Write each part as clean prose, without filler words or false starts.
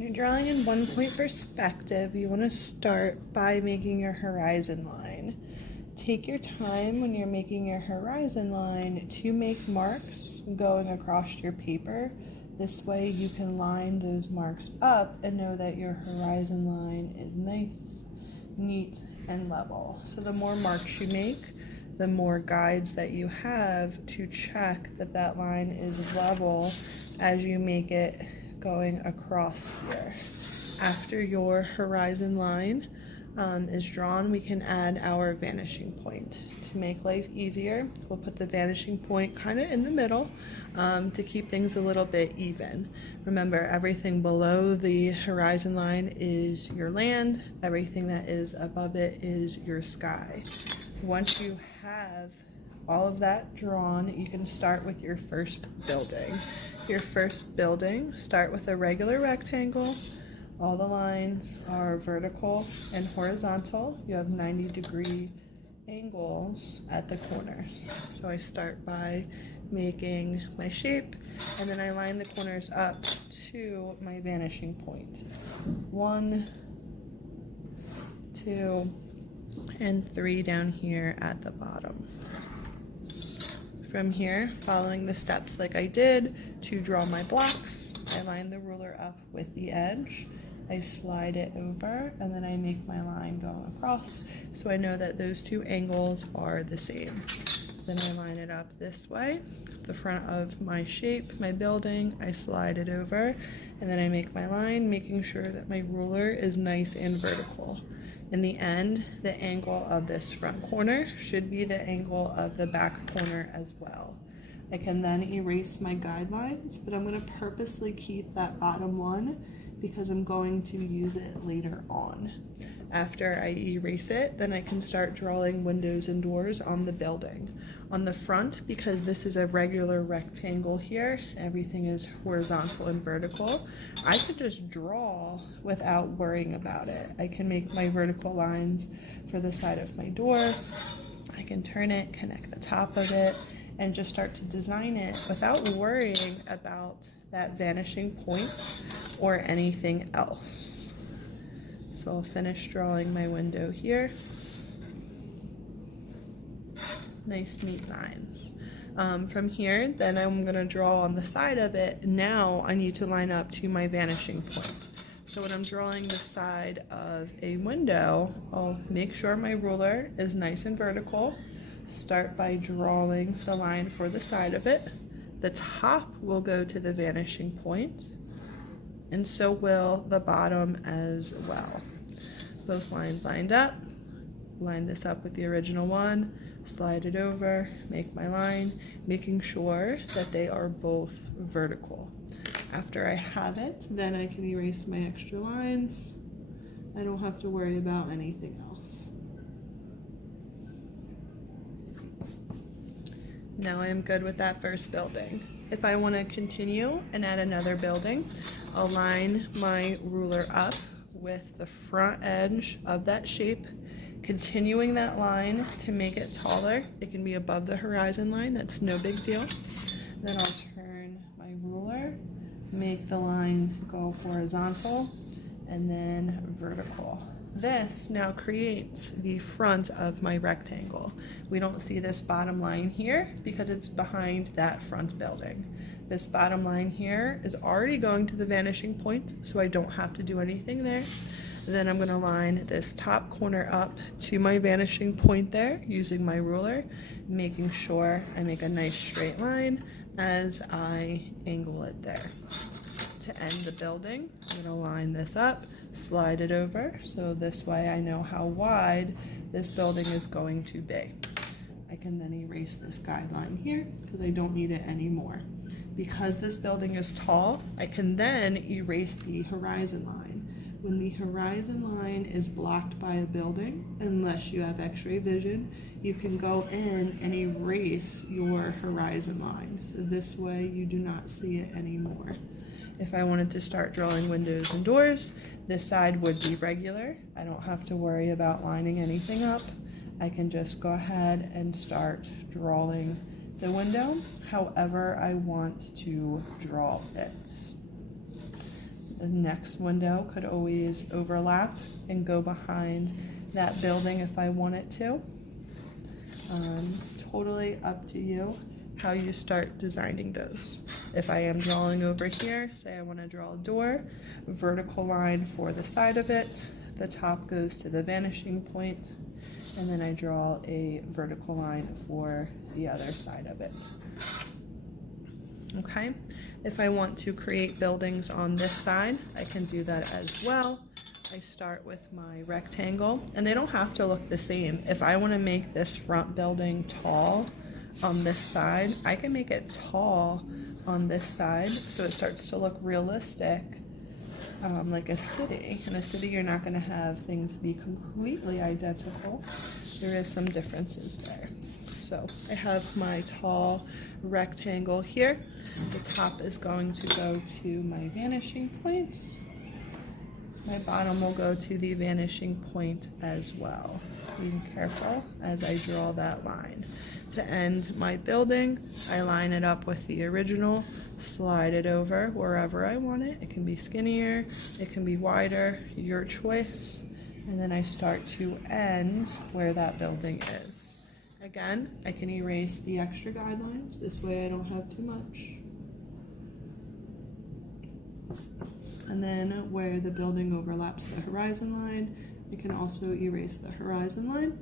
When you're drawing in 1 point perspective, you want to start by making your horizon line. Take your time when you're making your horizon line to make marks going across your paper. This way you can line those marks up and know that your horizon line is nice, neat, and level. So the more marks you make, the more guides that you have to check that that line is level as you make it going across here. After your horizon line is drawn, we can add our vanishing point. To make life easier, we'll put the vanishing point kind of in the middle to keep things a little bit even. Remember, everything below the horizon line is your land, everything that is above it is your sky. Once you have all of that drawn, you can start with your first building. Your first building, start with a regular rectangle. All the lines are vertical and horizontal. You have 90-degree angles at the corners. So I start by making my shape, and then I line the corners up to my vanishing point. 1, 2, and 3 down here at the bottom. From here, following the steps like I did to draw my blocks, I line the ruler up with the edge, I slide it over, and then I make my line going across so I know that those two angles are the same. Then I line it up this way, the front of my shape, my building, I slide it over, and then I make my line, making sure that my ruler is nice and vertical. In the end, the angle of this front corner should be the angle of the back corner as well. I can then erase my guidelines, but I'm going to purposely keep that bottom one because I'm going to use it later on. After I erase it, then I can start drawing windows and doors on the building. On the front, because this is a regular rectangle here, everything is horizontal and vertical, I could just draw without worrying about it. I can make my vertical lines for the side of my door. I can turn it, connect the top of it, and just start to design it without worrying about that vanishing point or anything else. So I'll finish drawing my window here. Nice neat lines. From here, then I'm going to draw on the side of it. Now I need to line up to my vanishing point. So when I'm drawing the side of a window, I'll make sure my ruler is nice and vertical. Start by drawing the line for the side of it. The top will go to the vanishing point, and so will the bottom as well. Both lines lined up, line this up with the original one, slide it over, make my line, making sure that they are both vertical. After I have it, then I can erase my extra lines. I don't have to worry about anything else. Now I am good with that first building. If I want to continue and add another building, I'll line my ruler up with the front edge of that shape, continuing that line to make it taller. It can be above the horizon line, that's no big deal. Then I'll turn my ruler, make the line go horizontal, and then vertical. This now creates the front of my rectangle. We don't see this bottom line here because it's behind that front building. This bottom line here is already going to the vanishing point, so I don't have to do anything there. Then I'm going to line this top corner up to my vanishing point there using my ruler, making sure I make a nice straight line as I angle it there. To end the building, I'm going to line this up, slide it over, so this way I know how wide this building is going to be. I can then erase this guideline here because I don't need it anymore. Because this building is tall, I can then erase the horizon line. When the horizon line is blocked by a building, unless you have x-ray vision, you can go in and erase your horizon line. So this way you do not see it anymore. If I wanted to start drawing windows and doors, this side would be regular. I don't have to worry about lining anything up. I can just go ahead and start drawing the window however I want to draw it. The next window could always overlap and go behind that building if I want it to. Totally up to you how you start designing those. If I am drawing over here, say I want to draw a door, vertical line for the side of it, the top goes to the vanishing point, and then I draw a vertical line for the other side of it. Okay, if I want to create buildings on this side, I can do that as well. I start with my rectangle, and they don't have to look the same. If I want to make this front building tall on this side, I can make it tall on this side so it starts to look realistic, like a city. In a city, you're not going to have things be completely identical. There is some differences there. So I have my tall rectangle here. The top is going to go to my vanishing point. My bottom will go to the vanishing point as well. Being careful as I draw that line. To end my building, I line it up with the original, slide it over wherever I want it. It can be skinnier, it can be wider, your choice. And then I start to end where that building is. Again, I can erase the extra guidelines. This way I don't have too much. And then where the building overlaps the horizon line, I can also erase the horizon line,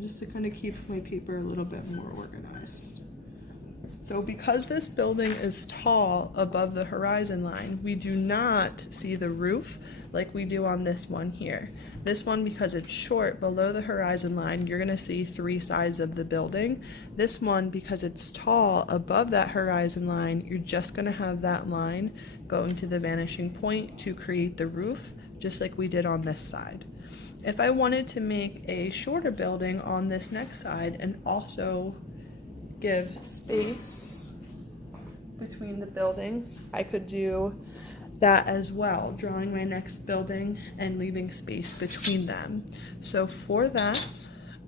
just to kind of keep my paper a little bit more organized. So because this building is tall above the horizon line, we do not see the roof like we do on this one here. This one, because it's short below the horizon line, you're gonna see 3 sides of the building. This one, because it's tall above that horizon line, you're just gonna have that line going to the vanishing point to create the roof, just like we did on this side. If I wanted to make a shorter building on this next side and also give space between the buildings, I could do that as well, drawing my next building and leaving space between them. So for that,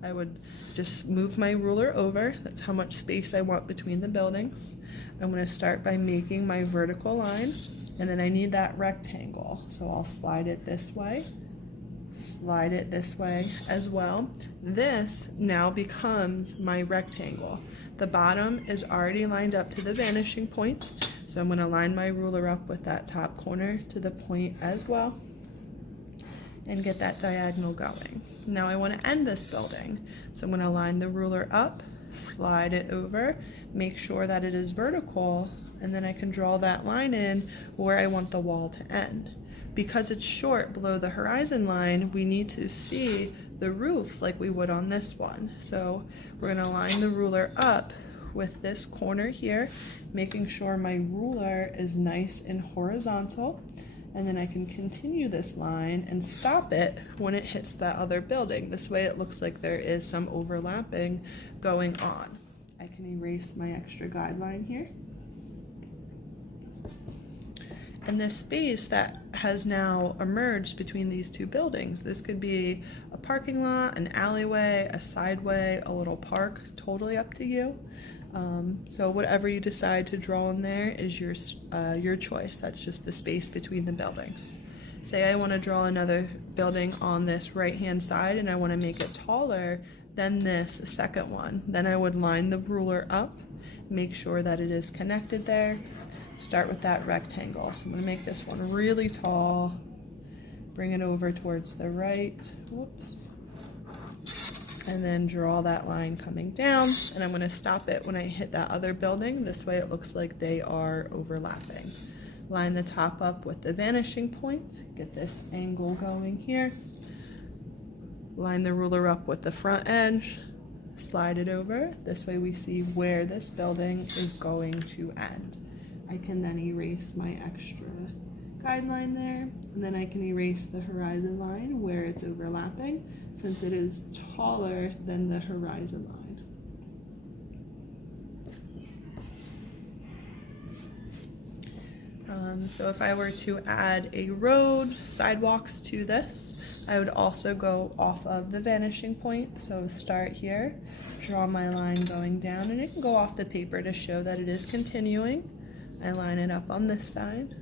I would just move my ruler over. That's how much space I want between the buildings. I'm going to start by making my vertical line, and then I need that rectangle. So I'll slide it this way, slide it this way as well. This now becomes my rectangle. The bottom is already lined up to the vanishing point. So I'm going to line my ruler up with that top corner to the point as well and get that diagonal going. Now I want to end this building. So I'm going to line the ruler up, slide it over, make sure that it is vertical, and then I can draw that line in where I want the wall to end. Because it's short below the horizon line, we need to see the roof like we would on this one. So we're going to line the ruler up with this corner here, making sure my ruler is nice and horizontal, and then I can continue this line and stop it when it hits that other building. This way it looks like there is some overlapping going on. I can erase my extra guideline here. And this space that has now emerged between these two buildings, this could be a parking lot, an alleyway, a sideway, a little park, totally up to you. So whatever you decide to draw in there is your choice. That's just the space between the buildings. Say I want to draw another building on this right-hand side and I want to make it taller than this second one. Then I would line the ruler up, make sure that it is connected there. Start with that rectangle. So I'm going to make this one really tall, bring it over towards the right, whoops, and then draw that line coming down, and I'm going to stop it when I hit that other building. This way it looks like they are overlapping. Line the top up with the vanishing point, get this angle going here, line the ruler up with the front edge, slide it over. This way we see where this building is going to end. I can then erase my extra guideline there, and then I can erase the horizon line where it's overlapping, since it is taller than the horizon line. So if I were to add a road, sidewalks to this, I would also go off of the vanishing point. So start here, draw my line going down, and it can go off the paper to show that it is continuing. I line it up on this side,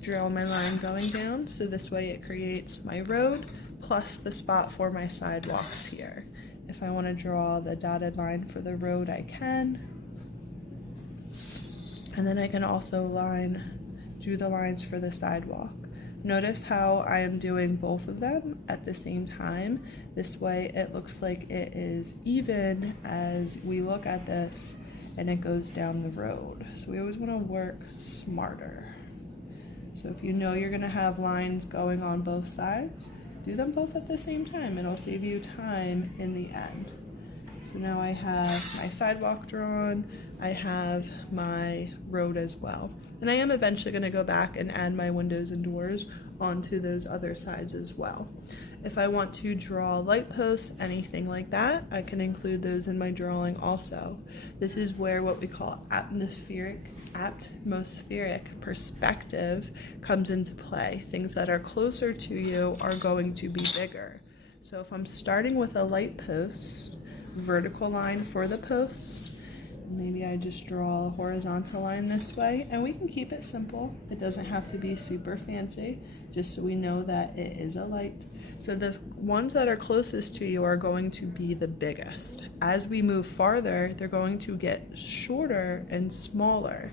drill my line going down, so this way it creates my road plus the spot for my sidewalks here. If I want to draw the dotted line for the road, I can. And then I can also do the lines for the sidewalk. Notice how I am doing both of them at the same time. This way it looks like it is even as we look at this and it goes down the road. So we always want to work smarter. So if you know you're going to have lines going on both sides, do them both at the same time. It'll save you time in the end. So now I have my sidewalk drawn, I have my road as well. And I am eventually going to go back and add my windows and doors onto those other sides as well. If I want to draw light posts, anything like that, I can include those in my drawing also. This is where what we call atmospheric perspective comes into play. Things that are closer to you are going to be bigger. So if I'm starting with a light post, vertical line for the post, maybe I just draw a horizontal line this way, and we can keep it simple. It doesn't have to be super fancy, just so we know that it is a light. So the ones that are closest to you are going to be the biggest. As we move farther, they're going to get shorter and smaller.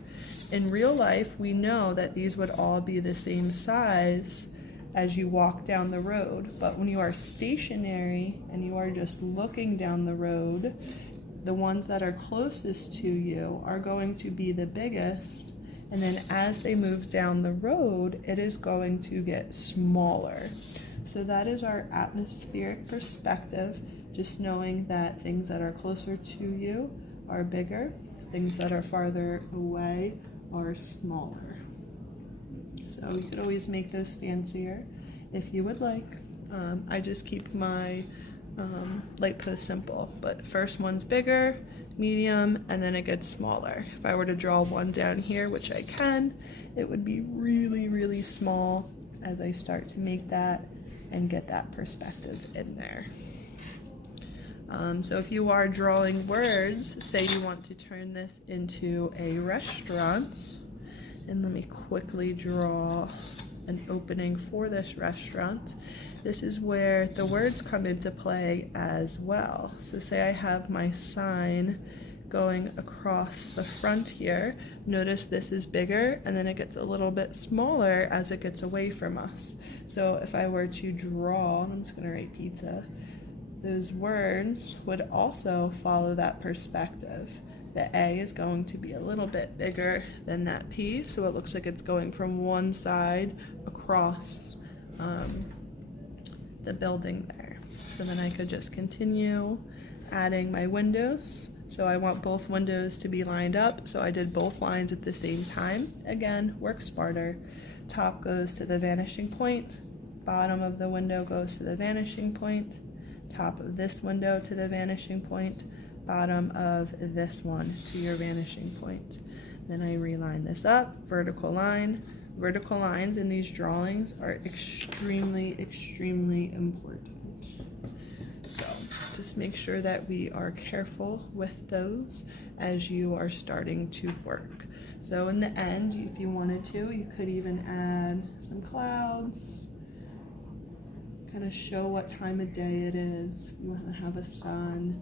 In real life, we know that these would all be the same size as you walk down the road, but when you are stationary and you are just looking down the road, the ones that are closest to you are going to be the biggest, and then as they move down the road, it is going to get smaller. So that is our atmospheric perspective, just knowing that things that are closer to you are bigger, things that are farther away are smaller. So you could always make those fancier if you would like. I just keep my light post simple, but first one's bigger, medium, and then it gets smaller. If I were to draw one down here, which I can, it would be really, really small as I start to make that and get that perspective in there. So if you are drawing words, say you want to turn this into a restaurant, and let me quickly draw an opening for this restaurant. This is where the words come into play as well. So say I have my sign going across the front here. Notice this is bigger, and then it gets a little bit smaller as it gets away from us. So if I were to draw, I'm just going to write pizza, those words would also follow that perspective. The A is going to be a little bit bigger than that P, so it looks like it's going from one side across the building there. So then I could just continue adding my windows. So I want both windows to be lined up, so I did both lines at the same time. Again, work smarter. Top goes to the vanishing point, bottom of the window goes to the vanishing point, top of this window to the vanishing point, bottom of this one to your vanishing point. Then I reline this up, vertical line. Vertical lines in these drawings are extremely, extremely important. So just make sure that we are careful with those as you are starting to work. So in the end, if you wanted to, you could even add some clouds, kind of show what time of day it is. If you want to have a sun,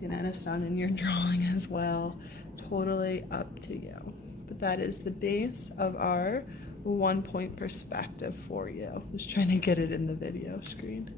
you can add a sun in your drawing as well. Totally up to you. But that is the base of our 1-point perspective for you. Just trying to get it in the video screen.